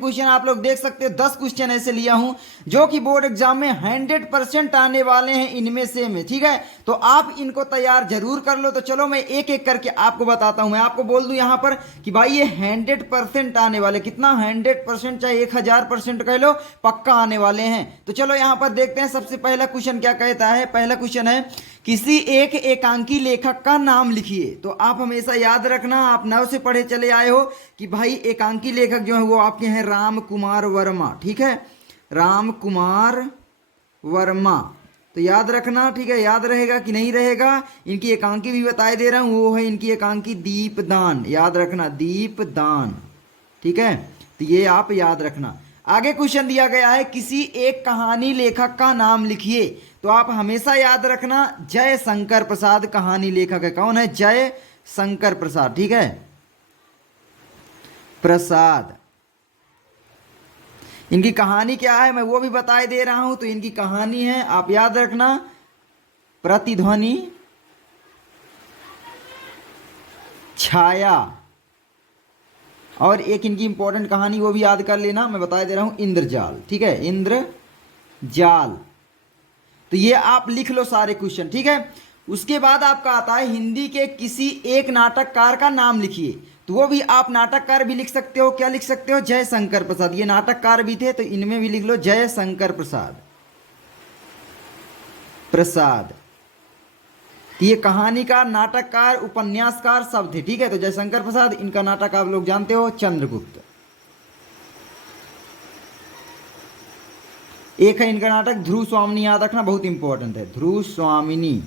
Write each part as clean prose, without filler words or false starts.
Question आप लोग देख सकते हो, 10 क्वेश्चन ऐसे लिया हूं जो कि बोर्ड एग्जाम में 100% आने वाले हैं इनमें से में, ठीक है। तो आप इनको तैयार जरूर कर लो। तो चलो मैं एक एक करके आपको बताता हूं। मैं आपको बोल दूं यहां पर कि भाई ये 100% आने वाले, कितना 100% चाहे 1000% कह लो, पक्का आने वाले हैं। तो चलो यहां पर देखते हैं। सबसे पहला क्वेश्चन क्या कहता है। पहला क्वेश्चन है किसी एक एकांकी लेखक का नाम लिखिए। तो आप हमेशा याद रखना, आप नव से पढ़े चले आए हो कि भाई एकांकी लेखक जो है वो आपके हैं राम कुमार वर्मा, ठीक है, राम कुमार वर्मा। तो याद रखना, ठीक है, याद रहेगा कि नहीं रहेगा। इनकी एकांकी भी बताए दे रहा हूं, वो है इनकी एकांकी दीपदान, याद रखना दीपदान, ठीक है। तो ये आप याद रखना। आगे क्वेश्चन दिया गया है किसी एक कहानी लेखक का नाम लिखिए। तो आप हमेशा याद रखना जय शंकर प्रसाद कहानी लेखक है। कौन है? जय शंकर प्रसाद, ठीक है, प्रसाद। इनकी कहानी क्या है मैं वो भी बताए दे रहा हूं। तो इनकी कहानी है, आप याद रखना, प्रतिध्वनि, छाया, और एक इनकी इंपॉर्टेंट कहानी वो भी याद कर लेना, मैं बता दे रहा हूं, इंद्रजाल, ठीक है, इंद्रजाल। तो ये आप लिख लो सारे क्वेश्चन, ठीक है। उसके बाद आपका आता है हिंदी के किसी एक नाटककार का नाम लिखिए। तो वो भी आप नाटककार भी लिख सकते हो। क्या लिख सकते हो? जय शंकर प्रसाद। ये नाटककार भी थे तो इनमें भी लिख लो जय शंकर प्रसाद, प्रसाद। ये कहानीकार, नाटककार, उपन्यासकार सब थे, ठीक है। तो जयशंकर प्रसाद, इनका नाटक आप लोग जानते हो चंद्रगुप्त। एक है इनका नाटक ध्रुव स्वामिनी, याद रखना, बहुत इंपॉर्टेंट है, ध्रुव स्वामिनी।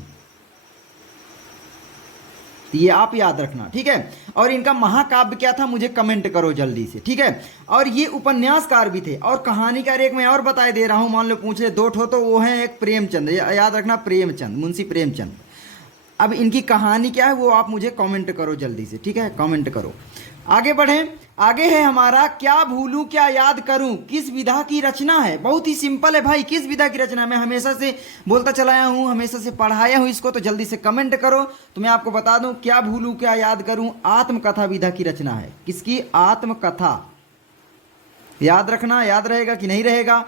तो ये आप याद रखना, ठीक है। और इनका महाकाव्य क्या था मुझे कमेंट करो जल्दी से, ठीक है। और ये उपन्यासकार भी थे। और कहानीकार एक मैं और बताए दे रहा हूं, मान लो पूछ ले दो ठो, तो वो है एक प्रेमचंद, याद रखना, प्रेमचंद, मुंशी प्रेमचंद। अब इनकी कहानी क्या है वो आप मुझे कमेंट करो जल्दी से, ठीक है, कमेंट करो। आगे बढ़ें। आगे है हमारा क्या भूलूं क्या याद करूं, किस विधा की रचना है। बहुत ही सिंपल है भाई, किस विधा की रचना है। मैं हमेशा से बोलता चलाया हूं, हमेशा से पढ़ाया हूं इसको। तो जल्दी से कमेंट करो। तो मैं आपको बता दूं, क्या भूलूं क्या याद करूं आत्मकथा विधा की रचना है। किसकी? आत्मकथा। याद रखना, याद रहेगा कि नहीं रहेगा।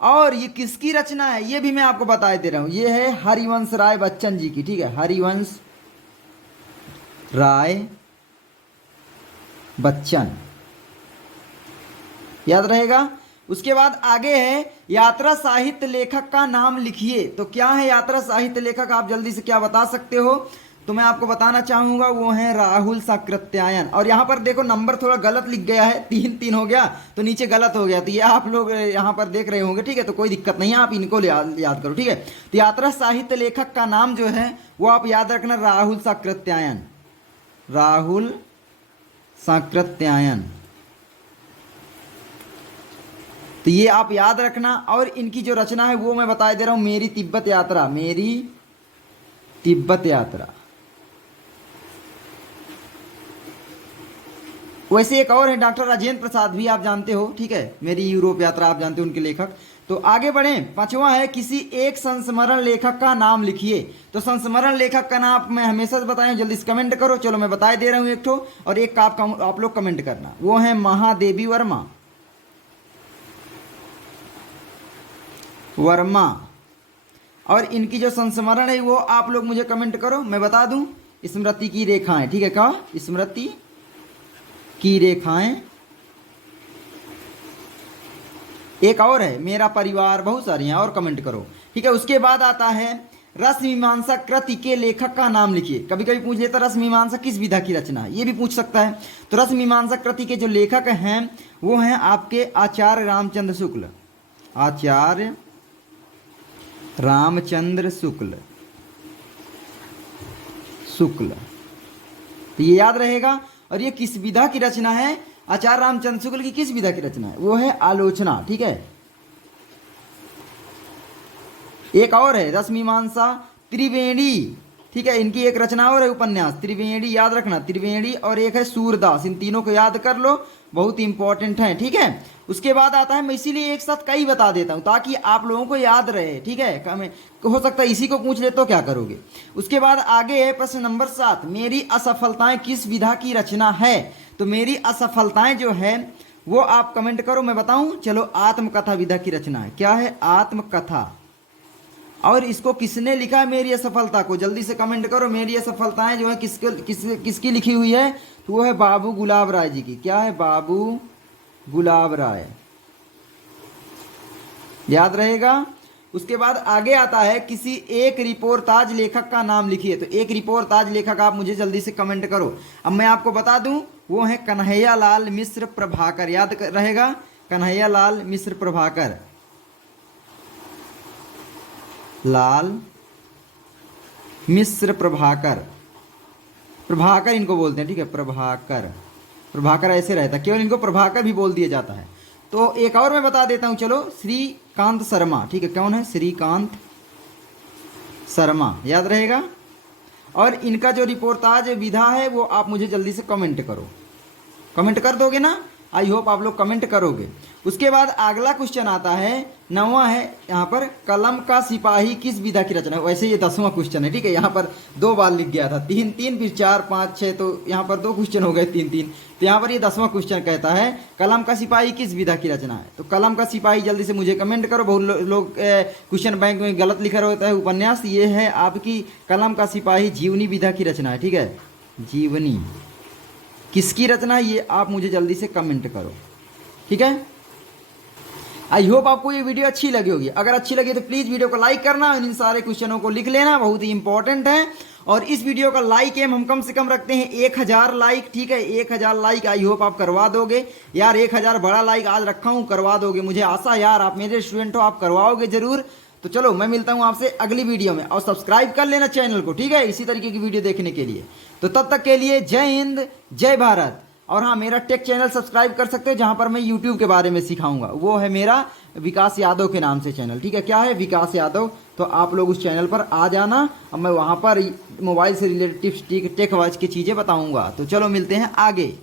और ये किसकी रचना है ये भी मैं आपको बता दे रहा हूं। ये है हरिवंश राय बच्चन जी की, ठीक है, हरिवंश राय बच्चन, याद रहेगा। उसके बाद आगे है यात्रा साहित्य लेखक का नाम लिखिए। तो क्या है यात्रा साहित्य लेखक, आप जल्दी से क्या बता सकते हो? तो मैं आपको बताना चाहूंगा वो है राहुल साकृत्यायन। और यहाँ पर देखो नंबर थोड़ा गलत लिख गया है, 3-3 हो गया तो नीचे गलत हो गया। तो ये आप लोग यहाँ पर देख रहे होंगे, ठीक है। तो कोई दिक्कत नहीं है, आप इनको याद करो, ठीक है। तो यात्रा साहित्य लेखक का नाम जो है वो आप याद रखना राहुल साकृत्यायन, राहुल साकृत्यायन। तो ये आप याद रखना। और इनकी जो रचना है वो मैं बता दे रहा हूं, मेरी तिब्बत यात्रा, मेरी तिब्बत यात्रा। वैसे एक और है डॉक्टर राजेंद्र प्रसाद भी आप जानते हो, ठीक है, मेरी यूरोप यात्रा आप जानते हो उनके लेखक। तो आगे बढ़ें। पांचवा है किसी एक संस्मरण लेखक का नाम लिखिए। तो संस्मरण लेखक का नाम मैं हमेशा से बताया, जल्दी से कमेंट करो। चलो मैं बता दे रहा हूं एक ठो, और एक का आप लोग कमेंट करना। वो है महादेवी वर्मा, वर्मा। और इनकी जो संस्मरण है वो आप लोग मुझे कमेंट करो, मैं बता दूं, स्मृति की रेखाएं, ठीक है। क्या? स्मृति की रेखाएं। एक और है मेरा परिवार, बहुत सारी हैं, और कमेंट करो, ठीक है। उसके बाद आता है रस मीमांसा कृति के लेखक का नाम लिखिए। कभी कभी पूछ लेता रस मीमांसा किस विधा की रचना है, ये भी पूछ सकता है। तो रस मीमांसा कृति के जो लेखक हैं वो हैं आपके आचार्य रामचंद्र शुक्ल, आचार्य रामचंद्र शुक्ल, शुक्ल। तो ये याद रहेगा। और ये किस विधा की रचना है? आचार्य रामचंद्र शुक्ल की किस विधा की रचना है? वो है आलोचना, ठीक है। एक और है रसमीमांसा त्रिवेणी, ठीक है। इनकी एक रचना और है उपन्यास त्रिवेणी, याद रखना त्रिवेणी। और एक है सूरदास, इन तीनों को याद कर लो, बहुत इंपॉर्टेंट है, ठीक है। उसके बाद आता है, मैं इसीलिए एक साथ कई बता देता हूं ताकि आप लोगों को याद रहे, ठीक है। हो सकता है इसी को पूछ ले तो क्या करोगे। उसके बाद आगे है प्रश्न नंबर 7, मेरी असफलताएं किस विधा की रचना है। तो मेरी असफलताएं जो है वो आप कमेंट करो, मैं बताऊं। चलो, आत्मकथा विधा की रचना है। क्या है? आत्मकथा। और इसको किसने लिखा है? मेरी असफलता को। जल्दी से कमेंट करो। मेरी असफलताएं जो है किसकी लिखी हुई है? तो वो है बाबू गुलाब राय जी की। क्या है? बाबू गुलाब राय, याद रहेगा। उसके बाद आगे आता है, किसी एक रिपोर्टाज लेखक का नाम लिखिए। तो एक रिपोर्टाज लेखक आप मुझे जल्दी से कमेंट करो। अब मैं आपको बता दूं, वो है कन्हैया लाल मिश्र प्रभाकर। याद रहेगा, कन्हैया लाल मिश्र प्रभाकर, लाल मिश्र प्रभाकर, प्रभाकर इनको बोलते हैं, ठीक है, प्रभाकर। प्रभाकर ऐसे रहता, केवल इनको प्रभाकर भी बोल दिया जाता है। तो एक और मैं बता देता हूं, चलो, श्रीकांत शर्मा, ठीक है। कौन है? श्रीकांत शर्मा, याद रहेगा। और इनका जो रिपोर्टाज विधा है वो आप मुझे जल्दी से कमेंट करो। कमेंट कर दोगे ना? आई होप आप लोग कमेंट करोगे। उसके बाद अगला क्वेश्चन आता है, 9वां है यहाँ पर, कलम का सिपाही किस विधा की रचना है। वैसे ये 10वां क्वेश्चन है, ठीक है। यहाँ पर 2 बार लिख गया था, 3 3 फिर 4 5 6, तो यहाँ पर 2 क्वेश्चन हो गए 3 3। तो यहाँ पर ये 10वां क्वेश्चन कहता है, कलम का सिपाही किस विधा की रचना है। तो कलम का सिपाही जल्दी से मुझे कमेंट करो। बहुत लोग क्वेश्चन बैंक में गलत लिखा होता है उपन्यास। ये है आपकी कलम का सिपाही जीवनी विधा की रचना है, ठीक है। जीवनी किसकी रचना है, ये आप मुझे जल्दी से कमेंट करो, ठीक है। आई होप आपको ये वीडियो अच्छी लगी होगी। अगर अच्छी लगी तो प्लीज़ वीडियो को लाइक करना और इन सारे क्वेश्चनों को लिख लेना, बहुत ही इंपॉर्टेंट है। और इस वीडियो का लाइक एम हम कम से कम रखते हैं 1000 लाइक, ठीक है। 1000 लाइक आई होप आप करवा दोगे यार। 1000 बड़ा लाइक आज रखा हूँ, करवा दोगे, मुझे आशा यार, आप मेरे स्टूडेंट हो, आप करवाओगे जरूर। तो चलो, मैं मिलता हूँ आपसे अगली वीडियो में, और सब्सक्राइब कर लेना चैनल को, ठीक है, इसी तरीके की वीडियो देखने के लिए। तो तब तक के लिए जय हिंद, जय भारत। और हाँ, मेरा टेक चैनल सब्सक्राइब कर सकते हो, जहाँ पर मैं यूट्यूब के बारे में सिखाऊंगा। वो है मेरा विकास यादव के नाम से चैनल, ठीक है। क्या है? विकास यादव। तो आप लोग उस चैनल पर आ जाना, अब मैं वहाँ पर मोबाइल से रिलेटेड टिप्स, टेक वाइज की चीज़ें बताऊँगा। तो चलो, मिलते हैं आगे।